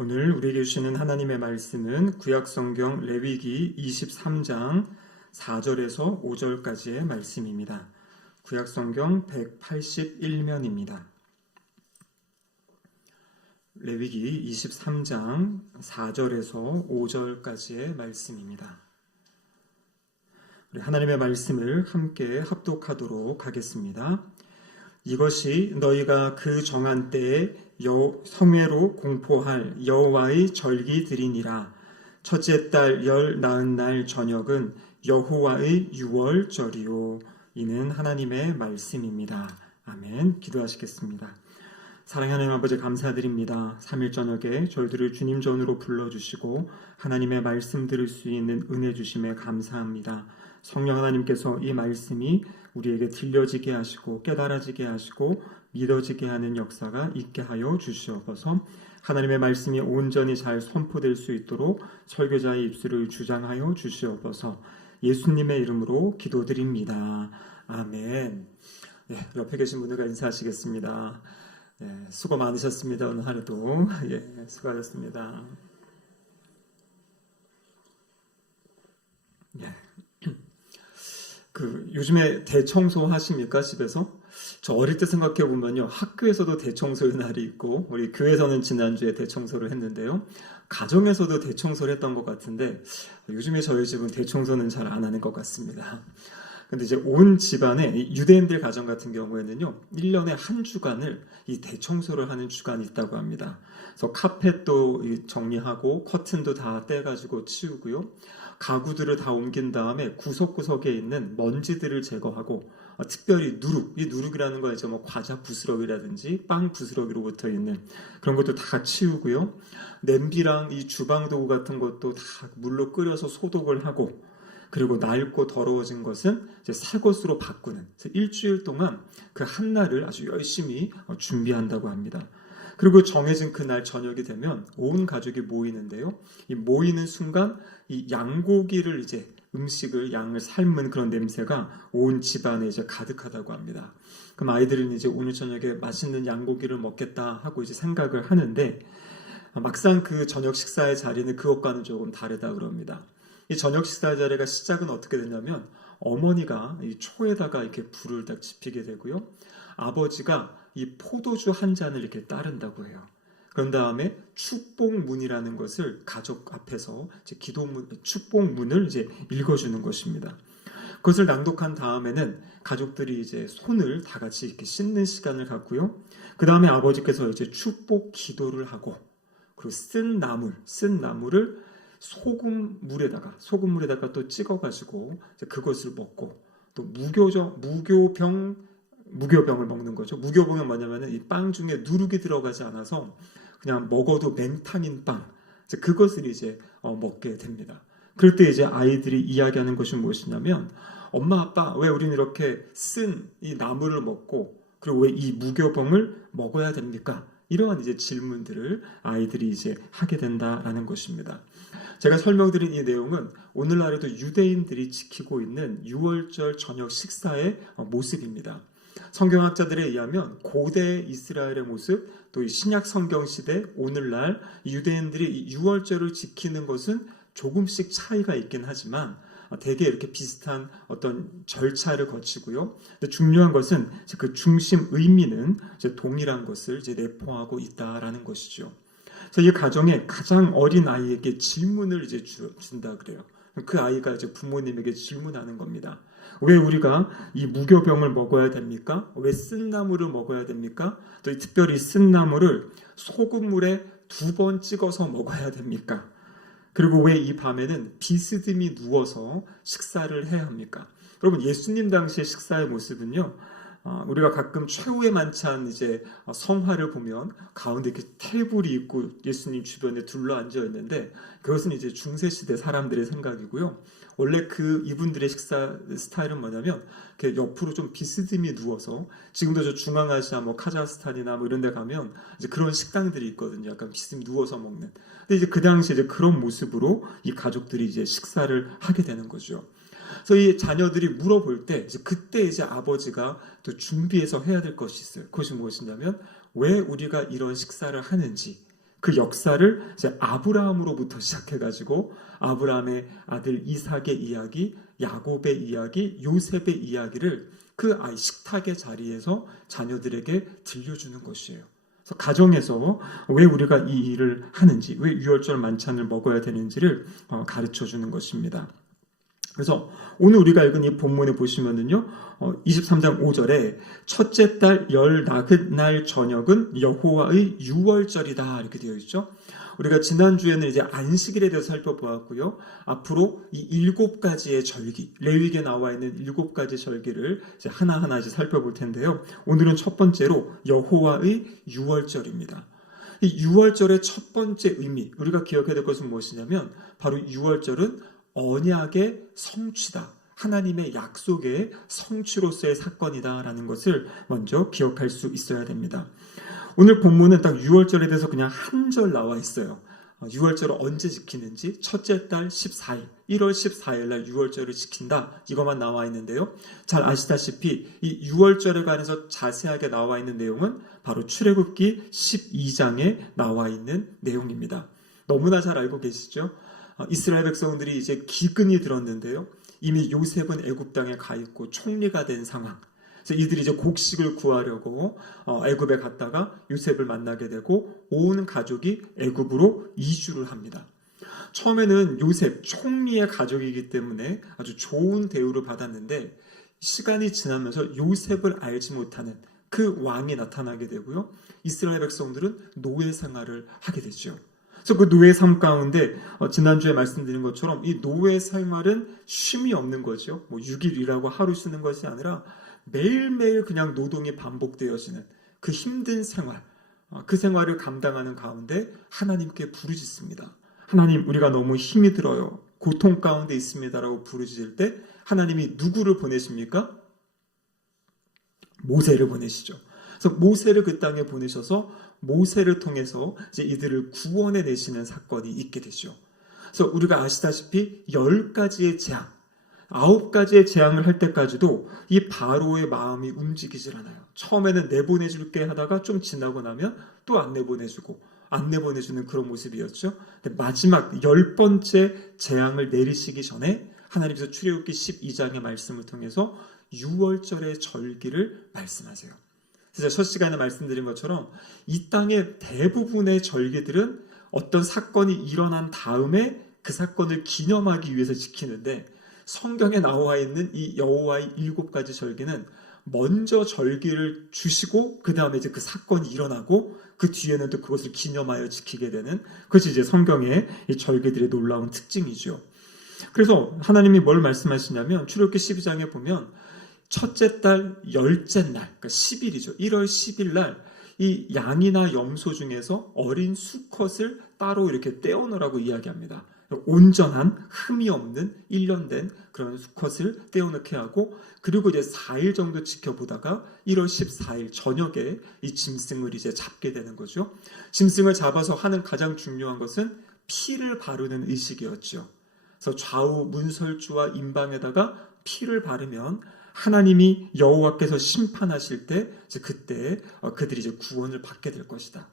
오늘 우리에게 주시는 하나님의 말씀은 구약성경 레위기 23장 4절에서 5절까지의 말씀입니다. 구약성경 181면입니다. 레위기 23장 4절에서 5절까지의 말씀입니다. 우리 하나님의 말씀을 함께 합독하도록 하겠습니다. 이것이 너희가 그 정한 때에 성회로 공포할 여호와의 절기들이니라. 첫째 달 열 나흔 날 저녁은 여호와의 유월절이요. 이는 하나님의 말씀입니다. 아멘. 기도하시겠습니다. 사랑하는 하나님 아버지, 감사드립니다. 3일 저녁에 저희들을 주님 전으로 불러주시고 하나님의 말씀 들을 수 있는 은혜 주심에 감사합니다. 성령 하나님께서 이 말씀이 우리에게 들려지게 하시고 깨달아지게 하시고 믿어지게 하는 역사가 있게 하여 주시옵소서. 하나님의 말씀이 온전히 잘 선포될 수 있도록 설교자의 입술을 주장하여 주시옵소서. 예수님의 이름으로 기도드립니다. 아멘. 옆에 계신 분들과 인사하시겠습니다. 수고 많으셨습니다. 오늘 하루도 수고하셨습니다. 요즘에 대청소 하십니까? 집에서? 저 어릴 때 생각해 보면요, 학교에서도 대청소의 날이 있고 우리 교회에서는 지난주에 대청소를 했는데요, 가정에서도 대청소를 했던 것 같은데 요즘에 저희 집은 대청소는 잘 안 하는 것 같습니다. 근데 이제 온 집안에 유대인들 가정 같은 경우에는요, 1년에 한 주간을 이 대청소를 하는 주간이 있다고 합니다. 그래서 카펫도 정리하고 커튼도 다 떼가지고 치우고요, 가구들을 다 옮긴 다음에 구석구석에 있는 먼지들을 제거하고, 특별히 이 누룩이라는 거 이제 과자 부스러기라든지 빵 부스러기로부터 있는 그런 것도 다 치우고요, 냄비랑 이 주방 도구 같은 것도 다 물로 끓여서 소독을 하고, 그리고 낡고 더러워진 것은 이제 새 것으로 바꾸는, 일주일 동안 그 한날을 아주 열심히 준비한다고 합니다. 그리고 정해진 그날 저녁이 되면 온 가족이 모이는데요, 이 모이는 순간 이 양고기를 이제 양을 삶은 그런 냄새가 온 집안에 이제 가득하다고 합니다. 그럼 아이들은 이제 오늘 저녁에 맛있는 양고기를 먹겠다 하고 이제 생각을 하는데, 막상 그 저녁 식사의 자리는 그것과는 조금 다르다 그럽니다. 이 저녁 식사의 자리가 시작은 어떻게 되냐면, 어머니가 이 초에다가 이렇게 불을 딱 지피게 되고요, 아버지가 이 포도주 한 잔을 이렇게 따른다고 해요. 그런 다음에 축복문이라는 것을 가족 앞에서 이제 축복문을 이제 읽어주는 것입니다. 그것을 낭독한 다음에는 가족들이 이제 손을 다 같이 이렇게 씻는 시간을 갖고요, 그 다음에 아버지께서 이제 축복 기도를 하고, 그리고 쓴 나물을 소금물에다가 또 찍어가지고 그것을 먹고, 또 무교병을 먹는 거죠. 무교병은 뭐냐면은 이 빵 중에 누룩이 들어가지 않아서 그냥 먹어도 맹탕인 빵, 그것을 이제 먹게 됩니다. 그럴 때 이제 아이들이 이야기하는 것이 무엇이냐면, 엄마 아빠, 왜 우리는 이렇게 쓴 이 나물을 먹고 그리고 왜 이 무교병을 먹어야 됩니까? 이러한 이제 질문들을 아이들이 이제 하게 된다라는 것입니다. 제가 설명드린 이 내용은 오늘날에도 유대인들이 지키고 있는 유월절 저녁 식사의 모습입니다. 성경학자들에 의하면 고대 이스라엘의 모습, 또 이 신약 성경 시대 오늘날 유대인들이 유월절을 지키는 것은 조금씩 차이가 있긴 하지만 대개 이렇게 비슷한 어떤 절차를 거치고요. 근데 중요한 것은 그 중심 의미는 이제 동일한 것을 이제 내포하고 있다라는 것이죠. 그래서 이 가정의 가장 어린 아이에게 질문을 이제 준다 그래요. 그 아이가 이제 부모님에게 질문하는 겁니다. 왜 우리가 이 무교병을 먹어야 됩니까? 왜 쓴 나물을 먹어야 됩니까? 또 특별히 쓴 나물을 소금물에 2번 찍어서 먹어야 됩니까? 그리고 왜 이 밤에는 비스듬히 누워서 식사를 해야 합니까? 여러분, 예수님 당시의 식사의 모습은요, 우리가 가끔 최후의 만찬 이제 성화를 보면 가운데 이렇게 테이블이 있고 예수님 주변에 둘러앉아 있는데, 그것은 이제 중세시대 사람들의 생각이고요. 원래 이분들의 식사 스타일은 뭐냐면 이렇게 옆으로 좀 비스듬히 누워서, 지금도 저 중앙아시아 카자흐스탄이나 이런 데 가면 이제 그런 식당들이 있거든요. 약간 비스듬히 누워서 먹는. 근데 이제 그 당시에 이제 그런 모습으로 이 가족들이 이제 식사를 하게 되는 거죠. 그래서 이 자녀들이 물어볼 때 그때 이제 아버지가 또 준비해서 해야 될 것이 있어요. 그것이 무엇이냐면 왜 우리가 이런 식사를 하는지, 그 역사를 이제 아브라함으로부터 시작해가지고 아브라함의 아들 이삭의 이야기, 야곱의 이야기, 요셉의 이야기를 그 아이 식탁의 자리에서 자녀들에게 들려주는 것이에요. 그래서 가정에서 왜 우리가 이 일을 하는지, 왜 유월절 만찬을 먹어야 되는지를 가르쳐 주는 것입니다. 그래서 오늘 우리가 읽은 이 본문에 보시면은요, 23장 5절에 첫째 달 열 나긋날 저녁은 여호와의 유월절이다 이렇게 되어 있죠. 우리가 지난주에는 이제 안식일에 대해서 살펴보았고요. 앞으로 이 7가지의 절기, 레위기에 나와 있는 7가지 절기를 이제 하나하나 이제 살펴볼 텐데요. 오늘은 첫 번째로 여호와의 유월절입니다. 이 유월절의 첫 번째 의미, 우리가 기억해야 될 것은 무엇이냐면 바로 유월절은 언약의 성취다. 하나님의 약속의 성취로서의 사건이다라는 것을 먼저 기억할 수 있어야 됩니다. 오늘 본문은 딱 유월절에 대해서 그냥 한 절 나와 있어요. 유월절을 언제 지키는지 첫째 달 14일, 1월 14일 날 유월절을 지킨다. 이것만 나와 있는데요. 잘 아시다시피 이 유월절에 관해서 자세하게 나와 있는 내용은 바로 출애굽기 12장에 나와 있는 내용입니다. 너무나 잘 알고 계시죠? 이스라엘 백성들이 이제 기근이 들었는데요. 이미 요셉은 애굽 땅에 가 있고 총리가 된 상황. 그래서 이들이 이제 곡식을 구하려고 애굽에 갔다가 요셉을 만나게 되고 온 가족이 애굽으로 이주를 합니다. 처음에는 요셉 총리의 가족이기 때문에 아주 좋은 대우를 받았는데 시간이 지나면서 요셉을 알지 못하는 그 왕이 나타나게 되고요. 이스라엘 백성들은 노예 생활을 하게 되죠. 그래서 그 노예 삶 가운데 지난주에 말씀드린 것처럼 이 노예 생활은 쉼이 없는 거죠. 뭐 6일 일하고 하루 쉬는 것이 아니라 매일매일 그냥 노동이 반복되어지는 그 힘든 생활, 그 생활을 감당하는 가운데 하나님께 부르짖습니다. 하나님, 우리가 너무 힘이 들어요. 고통 가운데 있습니다라고 부르짖을 때 하나님이 누구를 보내십니까? 모세를 보내시죠. 그래서 모세를 그 땅에 보내셔서 모세를 통해서 이제 이들을 구원해 내시는 사건이 있게 되죠. 그래서 우리가 아시다시피 10가지의 재앙, 9가지의 재앙을 할 때까지도 이 바로의 마음이 움직이질 않아요. 처음에는 내보내줄게 하다가 좀 지나고 나면 또 안 내보내주고 안 내보내주는 그런 모습이었죠. 근데 마지막 10번째 재앙을 내리시기 전에 하나님께서 출애굽기 12장의 말씀을 통해서 유월절의 절기를 말씀하세요. 그래서 첫 시간에 말씀드린 것처럼 이 땅의 대부분의 절기들은 어떤 사건이 일어난 다음에 그 사건을 기념하기 위해서 지키는데 성경에 나와 있는 이 여호와의 7가지 절기는 먼저 절기를 주시고 그 다음에 이제 그 사건이 일어나고 그 뒤에는 또 그것을 기념하여 지키게 되는 그것이 이제 성경의 이 절기들의 놀라운 특징이죠. 그래서 하나님이 뭘 말씀하시냐면 출애굽기 12장에 보면 첫째 달 열째 날, 그러니까 10일이죠. 1월 10일 날 이 양이나 염소 중에서 어린 수컷을 따로 이렇게 떼어놓으라고 이야기합니다. 온전한 흠이 없는 1년 된 그런 수컷을 떼어놓게 하고 그리고 이제 4일 정도 지켜보다가 1월 14일 저녁에 이 짐승을 이제 잡게 되는 거죠. 짐승을 잡아서 하는 가장 중요한 것은 피를 바르는 의식이었죠. 그래서 좌우 문설주와 임방에다가 피를 바르면 하나님이 여호와께서 심판하실 때 이제 그때 그들이 이제 구원을 받게 될 것이다.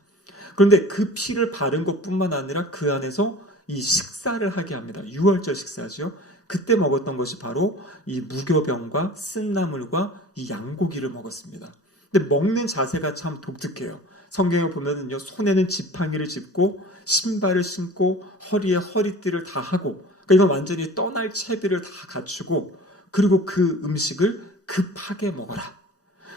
그런데 그 피를 바른 것뿐만 아니라 그 안에서 이 식사를 하게 합니다. 유월절 식사죠. 그때 먹었던 것이 바로 이 무교병과 쓴나물과 이 양고기를 먹었습니다. 근데 먹는 자세가 참 독특해요. 성경에 보면은요, 손에는 지팡이를 짚고 신발을 신고 허리에 허리띠를 다 하고, 그러니까 이건 완전히 떠날 채비를 다 갖추고, 그리고 그 음식을 급하게 먹어라.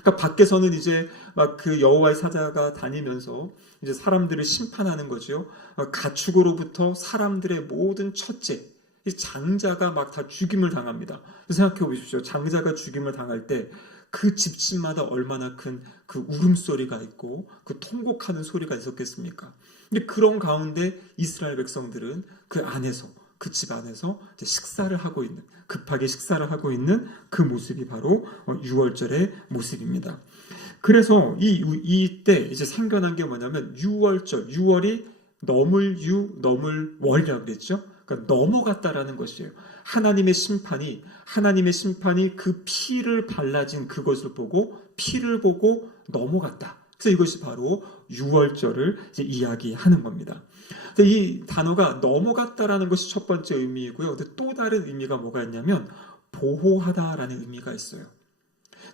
그러니까 밖에서는 이제 막 그 여호와의 사자가 다니면서 이제 사람들을 심판하는 거죠. 가축으로부터 사람들의 모든 첫째, 이 장자가 막 다 죽임을 당합니다. 생각해 보십시오. 장자가 죽임을 당할 때 그 집집마다 얼마나 큰 그 울음소리가 있고 그 통곡하는 소리가 있었겠습니까? 근데 그런 가운데 이스라엘 백성들은 그 안에서 그 집 안에서 이제 식사를 하고 있는 급하게 식사를 하고 있는 그 모습이 바로 유월절의 모습입니다. 그래서 이때 이제 생겨난 게 뭐냐면 유월절, 유월이 넘을 월이라고 그랬죠. 그러니까 넘어갔다라는 것이에요. 하나님의 심판이 그 피를 발라진 그것을 보고 피를 보고 넘어갔다. 그래서 이것이 바로 유월절을 이제 이야기하는 겁니다. 이 단어가 넘어갔다라는 것이 첫 번째 의미이고요. 근데 또 다른 의미가 뭐가 있냐면 보호하다라는 의미가 있어요.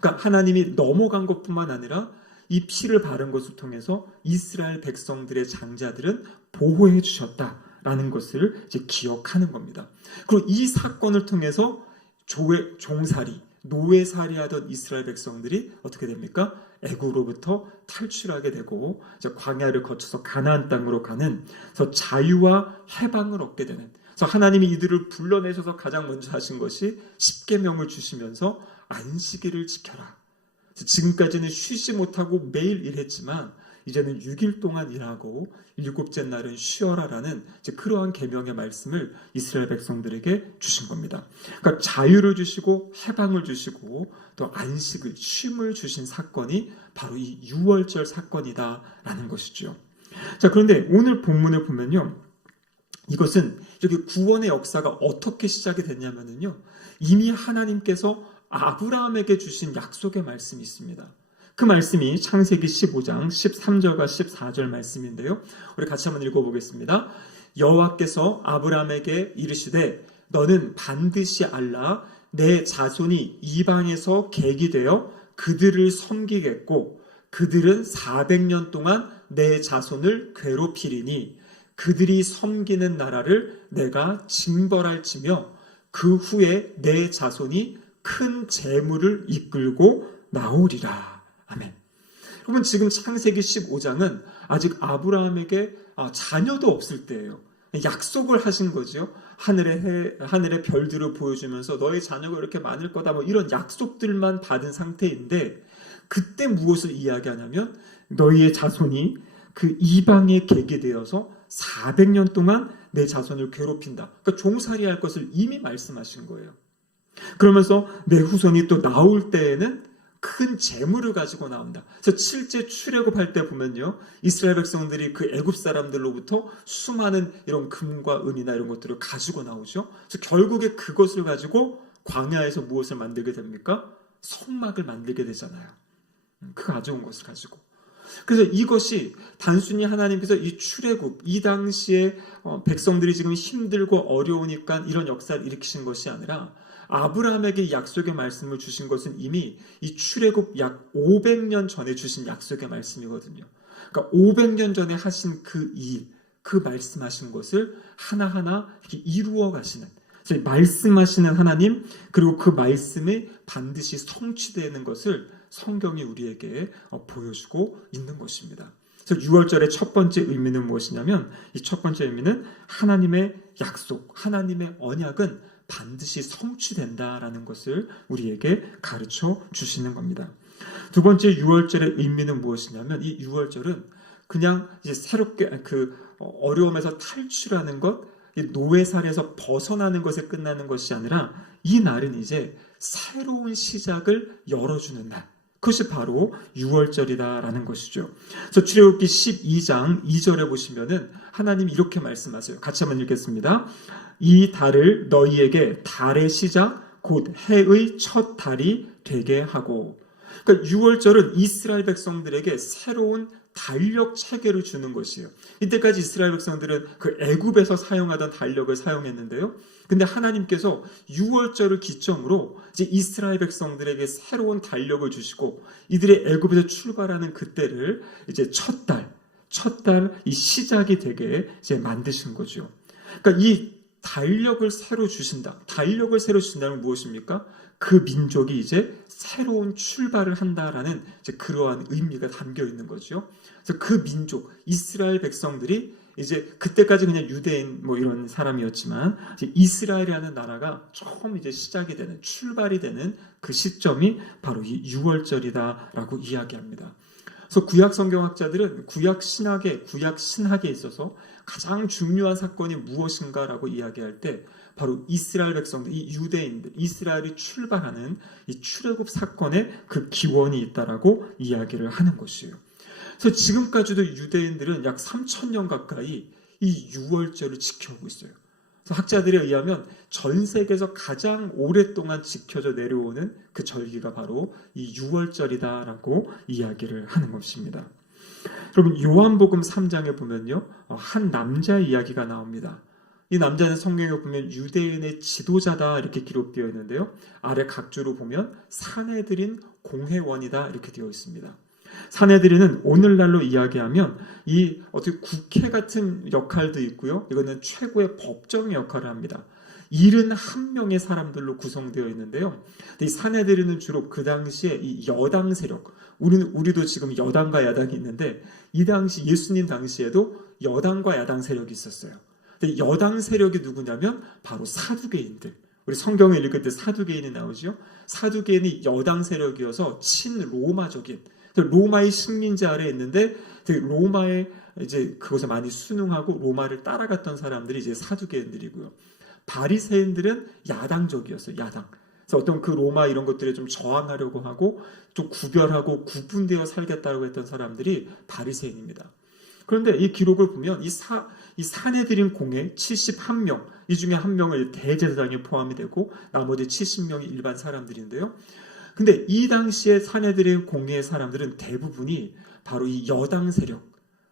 그러니까 하나님이 넘어간 것뿐만 아니라 이 피를 바른 것을 통해서 이스라엘 백성들의 장자들은 보호해 주셨다라는 것을 이제 기억하는 겁니다. 그리고 이 사건을 통해서 종살이, 노예살이하던 이스라엘 백성들이 어떻게 됩니까? 애굽으로부터 탈출하게 되고 이제 광야를 거쳐서 가나안 땅으로 가는 그래서 자유와 해방을 얻게 되는. 그래서 하나님이 이들을 불러내셔서 가장 먼저 하신 것이 십계명을 주시면서 안식일을 지켜라. 지금까지는 쉬지 못하고 매일 일했지만 이제는 6일 동안 일하고 일곱째 날은 쉬어라라는 그러한 계명의 말씀을 이스라엘 백성들에게 주신 겁니다. 그러니까 자유를 주시고 해방을 주시고 또 안식을, 쉼을 주신 사건이 바로 이 유월절 사건이다라는 것이죠. 자, 그런데 오늘 본문을 보면요, 이것은 여기 구원의 역사가 어떻게 시작이 됐냐면요, 이미 하나님께서 아브라함에게 주신 약속의 말씀이 있습니다. 그 말씀이 창세기 15장 13절과 14절 말씀인데요. 우리 같이 한번 읽어보겠습니다. 여호와께서 아브라함에게 이르시되 너는 반드시 알라 내 자손이 이방에서 객이 되어 그들을 섬기겠고 그들은 400년 동안 내 자손을 괴롭히리니 그들이 섬기는 나라를 내가 징벌할지며 그 후에 내 자손이 큰 재물을 이끌고 나오리라. 아멘. 여러분, 지금 창세기 15장은 아직 아브라함에게 자녀도 없을 때예요. 약속을 하신 거죠. 하늘의 별들을 보여주면서 너의 자녀가 이렇게 많을 거다, 뭐 이런 약속들만 받은 상태인데, 그때 무엇을 이야기하냐면 너희의 자손이 그 이방의 객이 되어서 400년 동안 내 자손을 괴롭힌다. 그러니까 종살이할 것을 이미 말씀하신 거예요. 그러면서 내 후손이 또 나올 때에는 큰 재물을 가지고 나온다. 그래서 실제 출애굽할 때 보면요, 이스라엘 백성들이 그 애굽 사람들로부터 수많은 이런 금과 은이나 이런 것들을 가지고 나오죠. 그래서 결국에 그것을 가지고 광야에서 무엇을 만들게 됩니까? 성막을 만들게 되잖아요. 그 가져온 것을 가지고. 그래서 이것이 단순히 하나님께서 이 출애굽, 이 당시에 백성들이 지금 힘들고 어려우니까 이런 역사를 일으키신 것이 아니라 아브라함에게 약속의 말씀을 주신 것은 이미 이 출애굽 약 500년 전에 주신 약속의 말씀이거든요. 그러니까 500년 전에 하신 그 일, 그 말씀하신 것을 하나하나 이렇게 이루어 가시는, 말씀하시는 하나님, 그리고 그 말씀이 반드시 성취되는 것을 성경이 우리에게 보여주고 있는 것입니다. 그래서 6월절의 첫 번째 의미는 무엇이냐면, 이 첫 번째 의미는 하나님의 약속, 하나님의 언약은 반드시 성취된다라는 것을 우리에게 가르쳐 주시는 겁니다. 두 번째 6월절의 의미는 무엇이냐면, 이 6월절은 그냥 이제 새롭게 어려움에서 탈출하는 것, 노예살에서 벗어나는 것에 끝나는 것이 아니라 이 날은 이제 새로운 시작을 열어주는 날. 그것이 바로 6월절이다라는 것이죠. 그래서 출애굽기 12장 2절에 보시면은 하나님이 이렇게 말씀하세요. 같이 한번 읽겠습니다. 이 달을 너희에게 달의 시작 곧 해의 첫 달이 되게 하고. 그러니까 6월절은 이스라엘 백성들에게 새로운 달력 체계를 주는 것이에요. 이때까지 이스라엘 백성들은 그 애굽에서 사용하던 달력을 사용했는데요. 근데 하나님께서 6월절을 기점으로 이제 이스라엘 백성들에게 새로운 달력을 주시고 이들의 애굽에서 출발하는 그때를 이제 첫 달 이 시작이 되게 이제 만드신 거죠. 그러니까 이 달력을 새로 주신다. 달력을 새로 주신다는 무엇입니까? 그 민족이 이제 새로운 출발을 한다라는 이제 그러한 의미가 담겨 있는 거죠. 그래서 그 민족, 이스라엘 백성들이 이제 그때까지 그냥 유대인 뭐 이런 사람이었지만 이제 이스라엘이라는 나라가 처음 이제 시작이 되는, 출발이 되는 그 시점이 바로 이 6월절이다라고 이야기합니다. 그래서 구약 성경학자들은 구약 신학에 있어서 가장 중요한 사건이 무엇인가라고 이야기할 때 바로 이스라엘 백성들, 이 유대인들, 이스라엘이 출발하는 이 출애굽 사건에 그 기원이 있다라고 이야기를 하는 것이에요. 그래서 지금까지도 유대인들은 약 3,000년 가까이 이 6월절을 지켜오고 있어요. 그래서 학자들에 의하면 전 세계에서 가장 오랫동안 지켜져 내려오는 그 절기가 바로 이 유월절이다라고 이야기를 하는 것입니다. 여러분, 요한복음 3장에 보면요, 한 남자의 이야기가 나옵니다. 이 남자는 성경에 보면 유대인의 지도자다 이렇게 기록되어 있는데요, 아래 각주로 보면 사내들인 공회원이다 이렇게 되어 있습니다. 사내들인은 오늘날로 이야기하면 이 어떻게 국회 같은 역할도 있고요, 이거는 최고의 법정의 역할을 합니다. 71명의 사람들로 구성되어 있는데요, 이 사내들인은 주로 그 당시에 이 여당 세력, 우리도 지금 여당과 야당이 있는데 이 당시 예수님 당시에도 여당과 야당 세력이 있었어요. 근데 여당 세력이 누구냐면 바로 사두개인들. 우리 성경을 읽을 때 사두개인이 나오죠. 사두개인이 여당 세력이어서 친로마적인, 로마의 식민지 아래에 있는데 로마에 이제 그것에 많이 순응하고 로마를 따라갔던 사람들이 이제 사두개인들이고요. 바리새인들은 야당적이었어요. 야당. 그래서 어떤 그 로마 이런 것들에 좀 저항하려고 하고 좀 구별하고 구분되어 살겠다고 했던 사람들이 바리새인입니다. 그런데 이 기록을 보면 이 사내들인 공회 71명, 이 중에 한 명을 대제사장에 포함이 되고 나머지 70명이 일반 사람들인데요. 근데 이 당시에 사내들인 공회의 사람들은 대부분이 바로 이 여당 세력,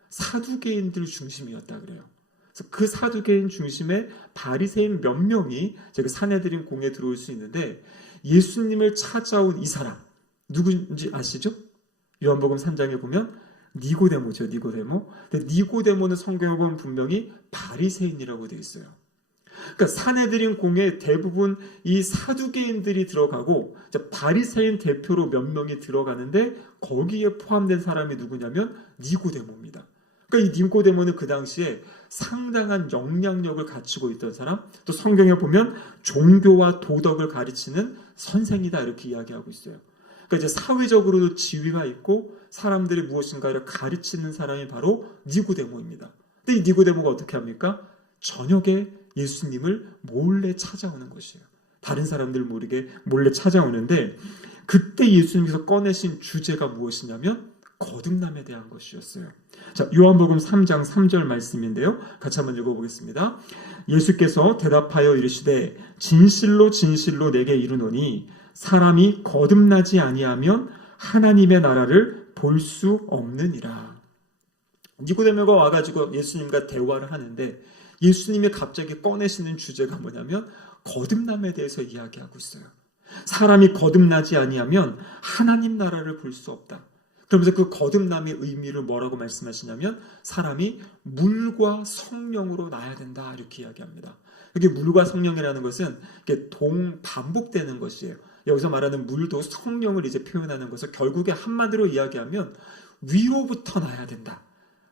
사두개인들 중심이었다 그래요. 그래서 그 사두개인 중심의 바리새인 몇 명이 그 사내들인 공회에 들어올 수 있는데, 예수님을 찾아온 이 사람 누군지 아시죠? 요한복음 3장에 보면 니고데모죠. 니고데모. 근데 니고데모는 성경에 보면 분명히 바리새인이라고 되어 있어요. 그러니까 사내들인 공회에 대부분 이 사두개인들이 들어가고 바리새인 대표로 몇 명이 들어가는데 거기에 포함된 사람이 누구냐면 니고데모입니다. 그러니까 이 니고데모는 그 당시에 상당한 영향력을 갖추고 있던 사람, 또 성경에 보면 종교와 도덕을 가르치는 선생이다 이렇게 이야기하고 있어요. 그러니까 이제 사회적으로도 지위가 있고 사람들이 무엇인가를 가르치는 사람이 바로 니고데모입니다. 근데 이 니고데모가 어떻게 합니까? 저녁에 예수님을 몰래 찾아오는 것이에요. 다른 사람들 모르게 몰래 찾아오는데, 그때 예수님께서 꺼내신 주제가 무엇이냐면 거듭남에 대한 것이었어요. 자, 요한복음 3장 3절 말씀인데요, 같이 한번 읽어보겠습니다. 예수께서 대답하여 이르시되 진실로 진실로 내게 이르노니 사람이 거듭나지 아니하면 하나님의 나라를 볼 수 없느니라. 니고데모가 와가지고 예수님과 대화를 하는데 예수님이 갑자기 꺼내시는 주제가 뭐냐면 거듭남에 대해서 이야기하고 있어요. 사람이 거듭나지 아니하면 하나님 나라를 볼 수 없다. 그러면서 그 거듭남의 의미를 뭐라고 말씀하시냐면 사람이 물과 성령으로 나야 된다 이렇게 이야기합니다. 이게 물과 성령이라는 것은 이게 반복되는 것이에요. 여기서 말하는 물도 성령을 이제 표현하는 것을 결국에 한마디로 이야기하면 위로부터 나야 된다.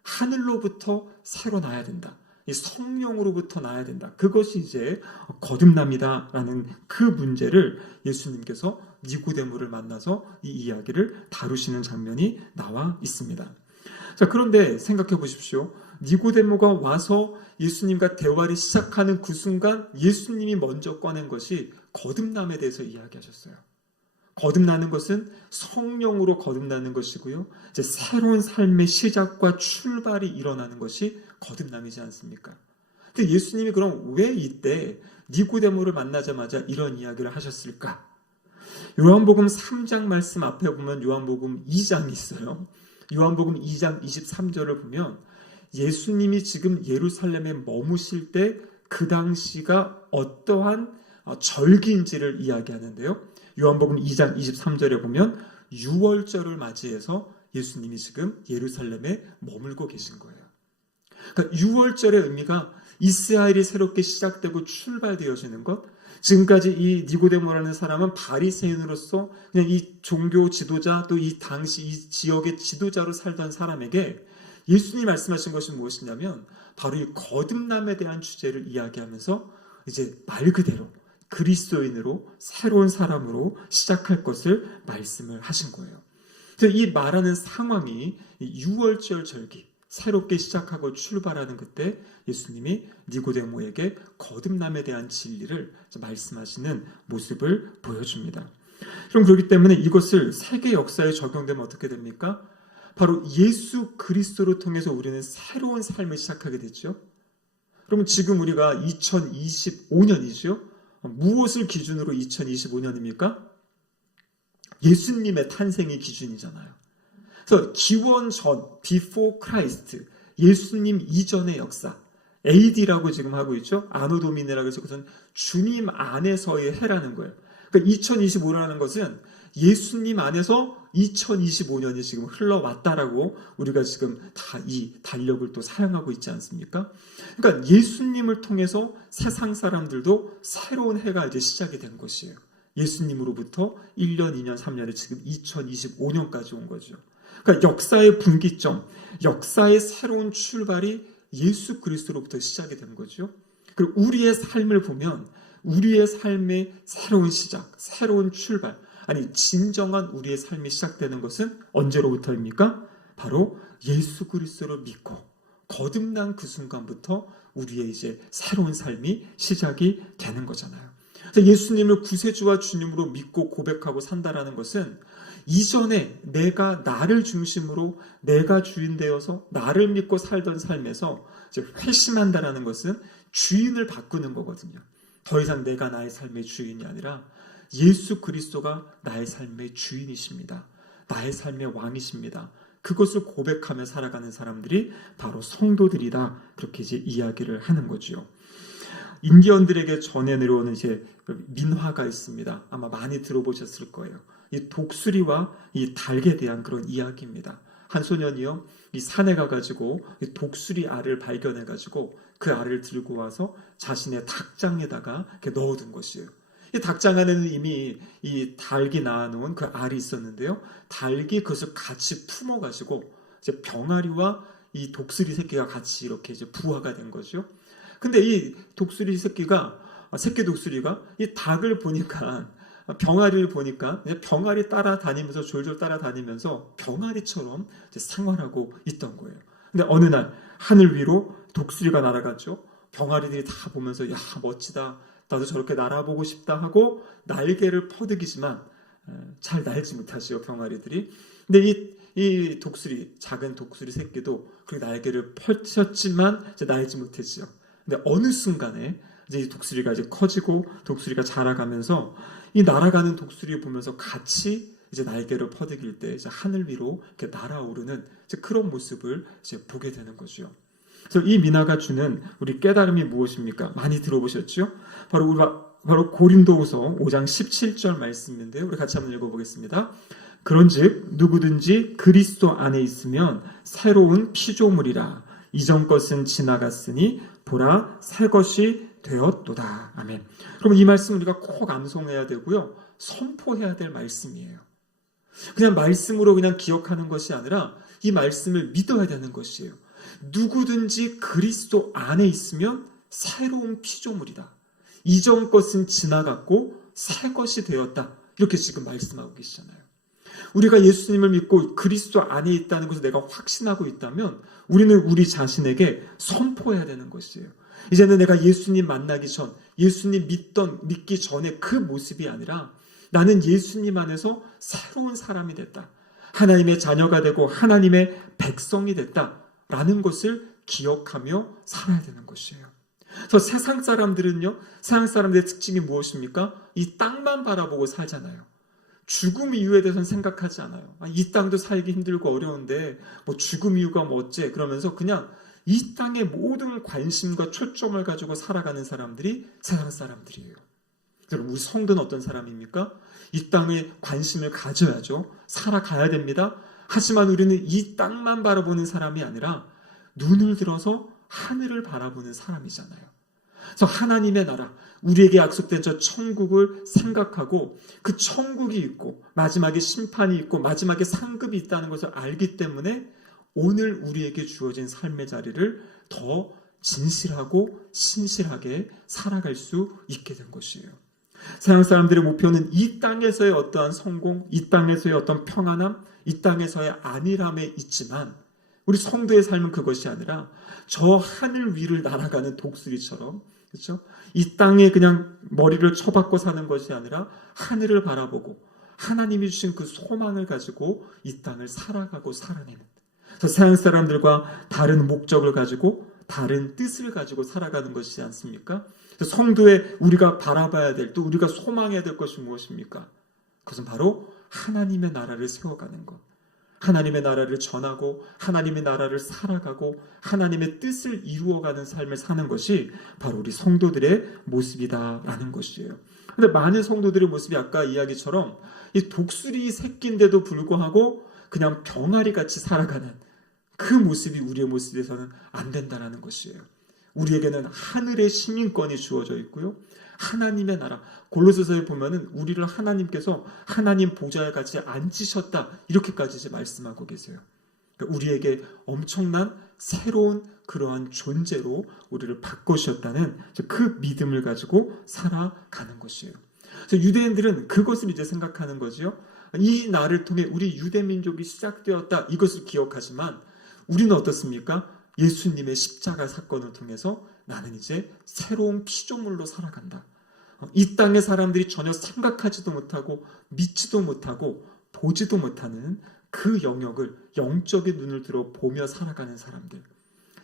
하늘로부터 새로 나야 된다. 이 성령으로부터 나야 된다. 그것이 이제 거듭남이다라는 그 문제를 예수님께서 니고데모를 만나서 이 이야기를 다루시는 장면이 나와 있습니다. 자, 그런데 생각해 보십시오. 니고데모가 와서 예수님과 대화를 시작하는 그 순간 예수님이 먼저 꺼낸 것이 거듭남에 대해서 이야기하셨어요. 거듭나는 것은 성령으로 거듭나는 것이고요, 이제 새로운 삶의 시작과 출발이 일어나는 것이 거듭남이지 않습니까? 근데 예수님이 그럼 왜 이때 니고데모를 만나자마자 이런 이야기를 하셨을까? 요한복음 3장 말씀 앞에 보면 요한복음 2장이 있어요. 요한복음 2장 23절을 보면 예수님이 지금 예루살렘에 머무실 때 그 당시가 어떠한 절기인지를 이야기하는데요. 요한복음 2장 23절에 보면 유월절을 맞이해서 예수님이 지금 예루살렘에 머물고 계신 거예요. 그러니까 유월절의 의미가 이스라엘이 새롭게 시작되고 출발되어지는 것, 지금까지 이 니고데모라는 사람은 바리새인으로서 그냥 이 종교 지도자, 또 이 당시 이 지역의 지도자로 살던 사람에게 예수님이 말씀하신 것이 무엇이냐면 바로 이 거듭남에 대한 주제를 이야기하면서 이제 말 그대로 그리스도인으로 새로운 사람으로 시작할 것을 말씀을 하신 거예요. 이 말하는 상황이 유월절 절기, 새롭게 시작하고 출발하는 그때 예수님이 니고데모에게 거듭남에 대한 진리를 말씀하시는 모습을 보여줍니다. 그럼 그렇기 때문에 이것을 세계 역사에 적용되면 어떻게 됩니까? 바로 예수 그리스도를 통해서 우리는 새로운 삶을 시작하게 됐죠. 그러면 지금 우리가 2025년이죠. 무엇을 기준으로 2025년입니까? 예수님의 탄생이 기준이잖아요. 그래서 기원 전, before Christ, 예수님 이전의 역사, AD라고 지금 하고 있죠. 아노 도미네라고 해서 그것은 주님 안에서의 해라는 거예요. 그러니까 2025라는 것은 예수님 안에서 2025년이 지금 흘러왔다라고 우리가 지금 다 이 달력을 또 사용하고 있지 않습니까? 그러니까 예수님을 통해서 세상 사람들도 새로운 해가 이제 시작이 된 것이에요. 예수님으로부터 1년, 2년, 3년에 지금 2025년까지 온 거죠. 그러니까 역사의 분기점, 역사의 새로운 출발이 예수 그리스도로부터 시작이 된 거죠. 그리고 우리의 삶을 보면 우리의 삶의 새로운 시작, 새로운 출발, 아니 진정한 우리의 삶이 시작되는 것은 언제로부터입니까? 바로 예수 그리스도를 믿고 거듭난 그 순간부터 우리의 이제 새로운 삶이 시작이 되는 거잖아요. 그래서 예수님을 구세주와 주님으로 믿고 고백하고 산다라는 것은 이전에 내가 나를 중심으로 내가 주인 되어서 나를 믿고 살던 삶에서 이제 회심한다라는 것은 주인을 바꾸는 거거든요. 더 이상 내가 나의 삶의 주인이 아니라 예수 그리스도가 나의 삶의 주인이십니다. 나의 삶의 왕이십니다. 그것을 고백하며 살아가는 사람들이 바로 성도들이다. 그렇게 이제 이야기를 하는 거죠. 인디언들에게 전해 내려오는 이제 민화가 있습니다. 아마 많이 들어보셨을 거예요. 이 독수리와 이 닭에 대한 그런 이야기입니다. 한 소년이요, 이 산에 가가지고 이 독수리 알을 발견해가지고 그 알을 들고 와서 자신의 닭장에다가 이렇게 넣어둔 것이에요. 이 닭장 안에는 이미 이 닭이 낳아놓은 그 알이 있었는데요. 닭이 그것을 같이 품어가지고 이제 병아리와 이 독수리 새끼가 같이 이렇게 이제 부화가 된 거죠. 근데 이 독수리 새끼가, 새끼 독수리가 이 닭을 보니까, 병아리를 보니까 병아리 따라다니면서 졸졸 따라다니면서 병아리처럼 이제 생활하고 있던 거예요. 근데 어느 날 하늘 위로 독수리가 날아갔죠. 병아리들이 다 보면서 야 멋지다. 나도 저렇게 날아보고 싶다 하고 날개를 퍼득이지만 잘 날지 못하지요, 병아리들이. 근데 이 독수리, 작은 독수리 새끼도 그 날개를 펼쳤지만 이제 날지 못했지요. 근데 어느 순간에 이제 이 독수리가 이제 커지고 독수리가 자라가면서 이 날아가는 독수리를 보면서 같이 이제 날개를 퍼득일 때 이제 하늘 위로 이렇게 날아오르는 이제 그런 모습을 이제 보게 되는 거죠. 그래서 이 민화가 주는 우리 깨달음이 무엇입니까? 많이 들어보셨죠? 바로 고린도후서 5장 17절 말씀인데요. 우리 같이 한번 읽어보겠습니다. 그런즉 누구든지 그리스도 안에 있으면 새로운 피조물이라. 이전 것은 지나갔으니 보라 새 것이 되었도다. 아멘. 그럼 이 말씀 우리가 꼭 암송해야 되고요. 선포해야 될 말씀이에요. 그냥 말씀으로 그냥 기억하는 것이 아니라 이 말씀을 믿어야 되는 것이에요. 누구든지 그리스도 안에 있으면 새로운 피조물이다. 이전 것은 지나갔고 새 것이 되었다. 이렇게 지금 말씀하고 계시잖아요. 우리가 예수님을 믿고 그리스도 안에 있다는 것을 내가 확신하고 있다면 우리는 우리 자신에게 선포해야 되는 것이에요. 이제는 내가 예수님 만나기 전, 예수님 믿기 전에 그 모습이 아니라 나는 예수님 안에서 새로운 사람이 됐다. 하나님의 자녀가 되고 하나님의 백성이 됐다라는 것을 기억하며 살아야 되는 것이에요. 그래서 세상 사람들은요, 세상 사람들의 특징이 무엇입니까? 이 땅만 바라보고 살잖아요. 죽음 이유에 대해서는 생각하지 않아요. 이 땅도 살기 힘들고 어려운데 뭐 죽음 이유가 뭐 어째 그러면서 그냥 이 땅의 모든 관심과 초점을 가지고 살아가는 사람들이 세상 사람들이에요. 여러분, 우리 성도는 어떤 사람입니까? 이 땅에 관심을 가져야죠. 살아가야 됩니다. 하지만 우리는 이 땅만 바라보는 사람이 아니라 눈을 들어서 하늘을 바라보는 사람이잖아요. 그래서 하나님의 나라, 우리에게 약속된 저 천국을 생각하고 그 천국이 있고 마지막에 심판이 있고 마지막에 상급이 있다는 것을 알기 때문에 오늘 우리에게 주어진 삶의 자리를 더 진실하고 신실하게 살아갈 수 있게 된 것이에요. 세상 사람들의 목표는 이 땅에서의 어떠한 성공, 이 땅에서의 어떤 평안함, 이 땅에서의 안일함에 있지만 우리 성도의 삶은 그것이 아니라 저 하늘 위를 날아가는 독수리처럼, 그렇죠? 이 땅에 그냥 머리를 쳐박고 사는 것이 아니라 하늘을 바라보고 하나님이 주신 그 소망을 가지고 이 땅을 살아가고 살아내는, 그래서 세상 사람들과 다른 목적을 가지고 다른 뜻을 가지고 살아가는 것이지 않습니까? 성도의 우리가 바라봐야 될, 또 우리가 소망해야 될 것이 무엇입니까? 그것은 바로 하나님의 나라를 세워가는 것. 하나님의 나라를 전하고 하나님의 나라를 살아가고 하나님의 뜻을 이루어가는 삶을 사는 것이 바로 우리 성도들의 모습이다라는 것이에요. 그런데 많은 성도들의 모습이 아까 이야기처럼 이 독수리 새끼인데도 불구하고 그냥 병아리 같이 살아가는 그 모습이 우리의 모습에서는 안 된다는 것이에요. 우리에게는 하늘의 시민권이 주어져 있고요. 하나님의 나라, 골로새서에 보면은 우리를 하나님께서 하나님 보좌에 같이 앉히셨다 이렇게까지 이제 말씀하고 계세요. 그러니까 우리에게 엄청난 새로운 그러한 존재로 우리를 바꾸셨다는 그 믿음을 가지고 살아가는 것이에요. 그래서 유대인들은 그것을 이제 생각하는 거지요. 이 날을 통해 우리 유대 민족이 시작되었다 이것을 기억하지만 우리는 어떻습니까? 예수님의 십자가 사건을 통해서 나는 이제 새로운 피조물로 살아간다. 이 땅의 사람들이 전혀 생각하지도 못하고 믿지도 못하고 보지도 못하는 그 영역을 영적인 눈을 들어 보며 살아가는 사람들.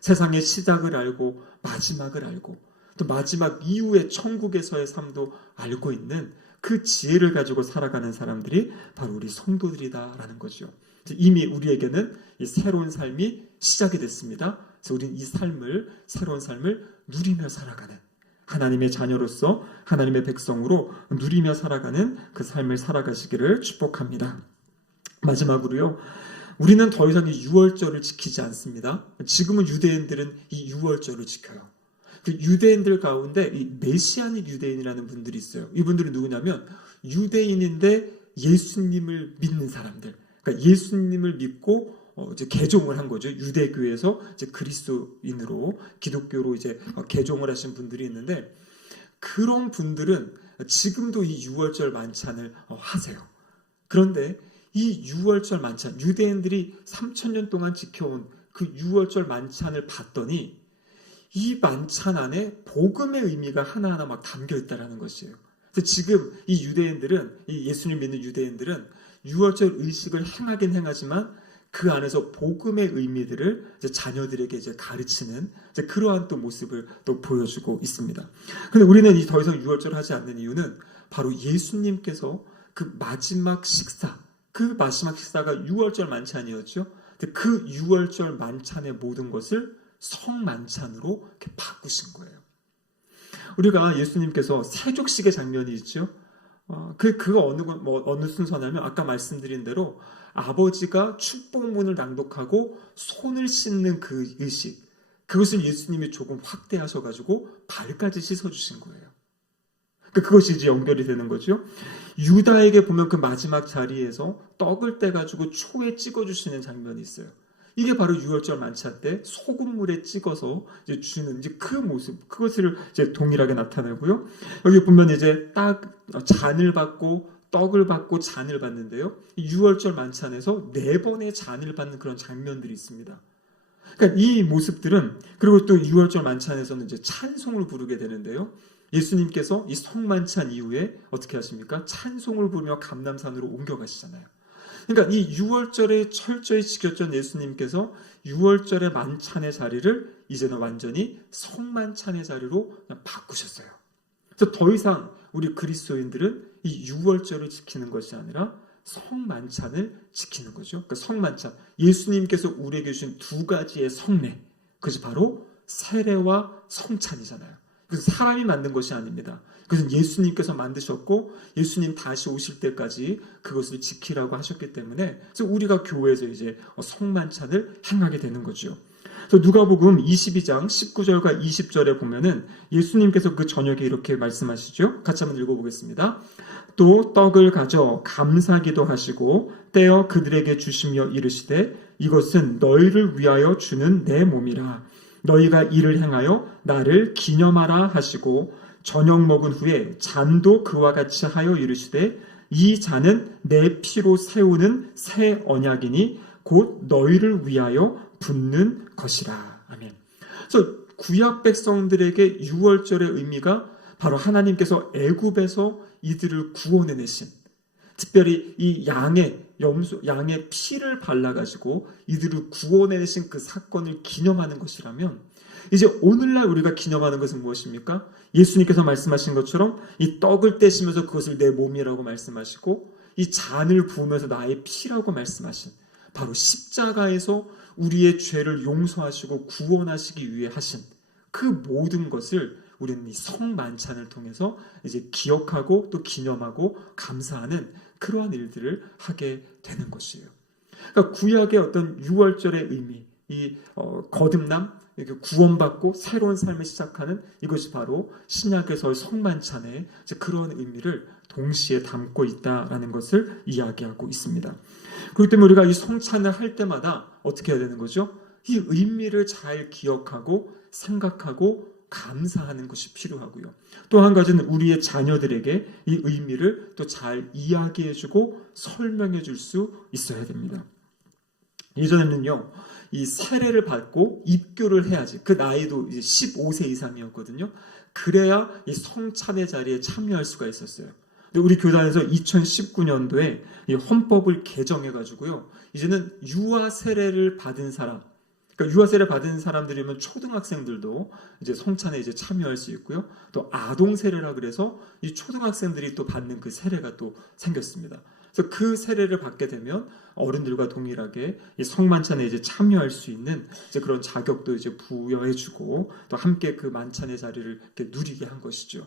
세상의 시작을 알고 마지막을 알고 또 마지막 이후의 천국에서의 삶도 알고 있는 그 지혜를 가지고 살아가는 사람들이 바로 우리 성도들이다라는 거죠. 이미 우리에게는 이 새로운 삶이 시작이 됐습니다. 그래서 우리는 이 새로운 삶을 누리며 살아가는 하나님의 자녀로서 하나님의 백성으로 누리며 살아가는 그 삶을 살아가시기를 축복합니다. 마지막으로요. 우리는 더 이상 이 유월절을 지키지 않습니다. 지금은 유대인들은 이 유월절을 지켜요. 그 유대인들 가운데 이 메시아닉 유대인이라는 분들이 있어요. 이분들은 누구냐면 유대인인데 예수님을 믿는 사람들. 그러니까 예수님을 믿고 이제 개종을 한 거죠. 유대교에서 이제 그리스도인으로 기독교로 이제 개종을 하신 분들이 있는데 그런 분들은 지금도 이 유월절 만찬을 하세요. 그런데 이 유월절 만찬, 유대인들이 3000년 동안 지켜온 그 유월절 만찬을 봤더니 이 만찬 안에 복음의 의미가 하나하나 막 담겨 있다라는 것이에요. 그래서 지금 이 유대인들은, 이 예수님 믿는 유대인들은 유월절 의식을 행하긴 행하지만 그 안에서 복음의 의미들을 이제 자녀들에게 이제 가르치는 이제 그러한 또 모습을 또 보여주고 있습니다. 그런데 우리는 더 이상 유월절 하지 않는 이유는 바로 예수님께서 그 마지막 식사가 유월절 만찬이었죠. 그 유월절 만찬의 모든 것을 성만찬으로 이렇게 바꾸신 거예요. 우리가 예수님께서 세족식의 장면이 있죠. 그거 어느 순서냐면 아까 말씀드린 대로 아버지가 축복문을 낭독하고 손을 씻는 그 의식, 그것을 예수님이 조금 확대하셔가지고 발까지 씻어주신 거예요. 그것이 이제 연결이 되는 거죠. 유다에게 보면 그 마지막 자리에서 떡을 떼가지고 초에 찍어주시는 장면이 있어요. 이게 바로 유월절 만찬 때 소금물에 찍어서 이제 주는 이제 그 모습, 그것을 이제 동일하게 나타내고요. 여기 보면 이제 잔을 받고 떡을 받고 잔을 받는데요. 유월절 만찬에서 4번의 잔을 받는 그런 장면들이 있습니다. 그러니까 이 모습들은, 그리고 또 유월절 만찬에서는 이제 찬송을 부르게 되는데요. 예수님께서 이 성만찬 이후에 어떻게 하십니까? 찬송을 부르며 감람산으로 옮겨가시잖아요. 그러니까 이 유월절에 철저히 지켰던 예수님께서 유월절의 만찬의 자리를 이제는 완전히 성만찬의 자리로 그냥 바꾸셨어요. 그래서 더 이상 우리 그리스도인들은 이 유월절을 지키는 것이 아니라 성만찬을 지키는 거죠. 그러니까 성만찬, 예수님께서 우리에게 주신 2가지의 성례, 그것이 바로 세례와 성찬이잖아요. 그래서 사람이 만든 것이 아닙니다. 그것은 예수님께서 만드셨고 예수님 다시 오실 때까지 그것을 지키라고 하셨기 때문에 그래서 우리가 교회에서 이제 성만찬을 행하게 되는 거죠. 그래서 누가복음 22장 19절과 20절에 보면은 예수님께서 그 저녁에 이렇게 말씀하시죠. 같이 한번 읽어보겠습니다. 또 떡을 가져 감사기도 하시고 떼어 그들에게 주시며 이르시되 이것은 너희를 위하여 주는 내 몸이라. 너희가 이를 행하여 나를 기념하라 하시고 저녁 먹은 후에 잔도 그와 같이 하여 이르시되 이 잔은 내 피로 세우는 새 언약이니 곧 너희를 위하여 붓는 것이라. 아멘. 그래서 구약 백성들에게 유월절의 의미가 바로 하나님께서 애굽에서 이들을 구원해내신, 특별히 이 양의 피를 발라가지고 이들을 구원해내신 그 사건을 기념하는 것이라면, 이제 오늘날 우리가 기념하는 것은 무엇입니까? 예수님께서 말씀하신 것처럼 이 떡을 떼시면서 그것을 내 몸이라고 말씀하시고 이 잔을 부으면서 나의 피라고 말씀하신 바로 십자가에서 우리의 죄를 용서하시고 구원하시기 위해 하신 그 모든 것을 우리는 이 성만찬을 통해서 이제 기억하고 또 기념하고 감사하는 그러한 일들을 하게 되는 것이에요. 그러니까 구약의 어떤 유월절의 의미, 이 거듭남, 구원받고 새로운 삶을 시작하는 이것이 바로 신약에서 성만찬의 그런 의미를 동시에 담고 있다라는 것을 이야기하고 있습니다. 그렇기 때문에 우리가 이 성찬을 할 때마다 어떻게 해야 되는 거죠? 이 의미를 잘 기억하고 생각하고 감사하는 것이 필요하고요. 또 한 가지는 우리의 자녀들에게 이 의미를 또 잘 이야기해주고 설명해 줄 수 있어야 됩니다. 예전에는요, 이 세례를 받고 입교를 해야지. 그 나이도 이제 15세 이상이었거든요. 그래야 이 성찬의 자리에 참여할 수가 있었어요. 근데 우리 교단에서 2019년도에 이 헌법을 개정해가지고요, 이제는 유아 세례를 받은 사람, 그러니까 유아 세례 받은 사람들이면 초등학생들도 이제 성찬에 이제 참여할 수 있고요. 또 아동 세례라 그래서 이 초등학생들이 또 받는 그 세례가 또 생겼습니다. 그래서 그 세례를 받게 되면 어른들과 동일하게 이 성만찬에 이제 참여할 수 있는 이제 그런 자격도 이제 부여해주고 또 함께 그 만찬의 자리를 이렇게 누리게 한 것이죠.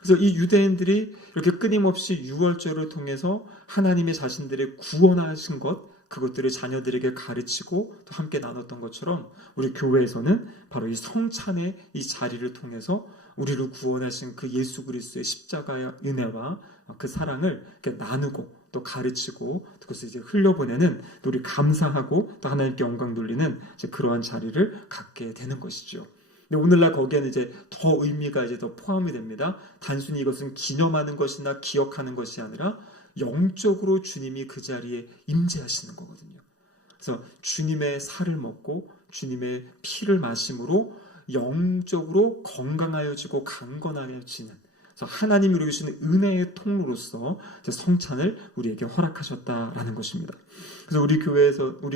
그래서 이 유대인들이 이렇게 끊임없이 유월절을 통해서 하나님의 자신들의 구원하신 것, 그것들을 자녀들에게 가르치고 또 함께 나눴던 것처럼 우리 교회에서는 바로 이 성찬의 이 자리를 통해서 우리를 구원하신 그 예수 그리스도의 십자가의 은혜와 그 사랑을 이렇게 나누고 또 가르치고 그것을 이제 흘려보내는 또 우리 감사하고 또 하나님께 영광 돌리는 이제 그러한 자리를 갖게 되는 것이죠. 근데 오늘날 거기에는 이제 더 의미가 이제 더 포함이 됩니다. 단순히 이것은 기념하는 것이나 기억하는 것이 아니라 영적으로 주님이 그 자리에 임재하시는 거거든요. 그래서 주님의 살을 먹고 주님의 피를 마심으로 영적으로 건강하여지고 강건하여지는, 그래서 하나님이 우리에게 주시는 은혜의 통로로서 성찬을 우리에게 허락하셨다라는 것입니다. 그래서 우리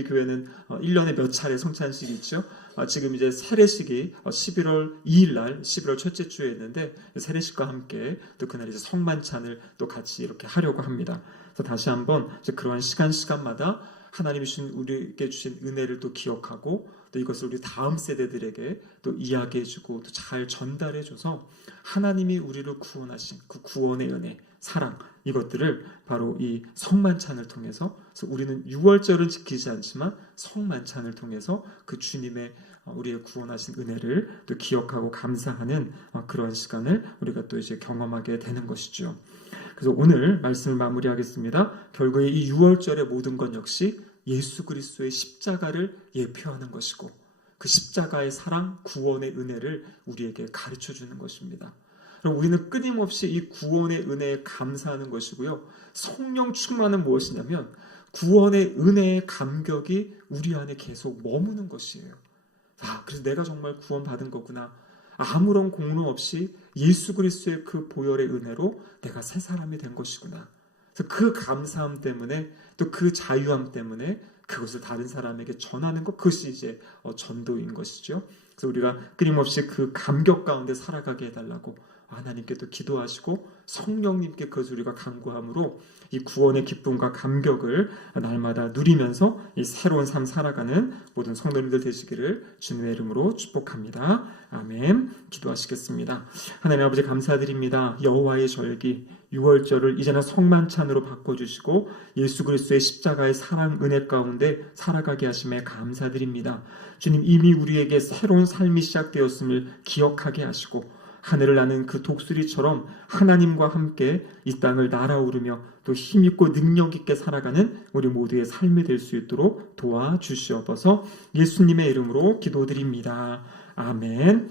교회는 1년에 몇 차례 성찬식이 있죠. 지금 이제 세례식이 11월 2일 날 11월 첫째 주에 있는데 세례식과 함께 또 그날 이제 성만찬을 또 같이 이렇게 하려고 합니다. 그래서 다시 한번 이제 그러한 시간마다 하나님이 우리에게 주신 은혜를 또 기억하고 또 이것을 우리 다음 세대들에게 또 이야기해주고 또 잘 전달해줘서 하나님이 우리를 구원하신 그 구원의 은혜, 사랑, 이것들을 바로 이 성만찬을 통해서, 그래서 우리는 유월절은 지키지 않지만 성만찬을 통해서 그 주님의 우리의 구원하신 은혜를 또 기억하고 감사하는 그러한 시간을 우리가 또 이제 경험하게 되는 것이죠. 그래서 오늘 말씀을 마무리하겠습니다. 결국에 이 유월절의 모든 것 역시 예수 그리스도의 십자가를 예표하는 것이고 그 십자가의 사랑, 구원의 은혜를 우리에게 가르쳐 주는 것입니다. 그럼 우리는 끊임없이 이 구원의 은혜에 감사하는 것이고요. 성령 충만은 무엇이냐면 구원의 은혜의 감격이 우리 안에 계속 머무는 것이에요. 그래서 내가 정말 구원받은 거구나. 아무런 공로 없이 예수 그리스도의 그 보혈의 은혜로 내가 새 사람이 된 것이구나. 그래서 그 감사함 때문에 또 그 자유함 때문에 그것을 다른 사람에게 전하는 것, 그것이 이제 전도인 것이죠. 그래서 우리가 끊임없이 그 감격 가운데 살아가게 해달라고 하나님께 또 기도하시고 성령님께 그것을 우리가 간구함으로 이 구원의 기쁨과 감격을 날마다 누리면서 이 새로운 삶 살아가는 모든 성도님들 되시기를 주님의 이름으로 축복합니다. 아멘. 기도하시겠습니다. 하나님 아버지 감사드립니다. 여호와의 절기 유월절을 이제는 성만찬으로 바꿔주시고 예수 그리스도의 십자가의 사랑 은혜 가운데 살아가게 하심에 감사드립니다. 주님, 이미 우리에게 새로운 삶이 시작되었음을 기억하게 하시고 하늘을 나는 그 독수리처럼 하나님과 함께 이 땅을 날아오르며 또 힘있고 능력있게 살아가는 우리 모두의 삶이 될 수 있도록 도와주시옵소서. 예수님의 이름으로 기도드립니다. 아멘.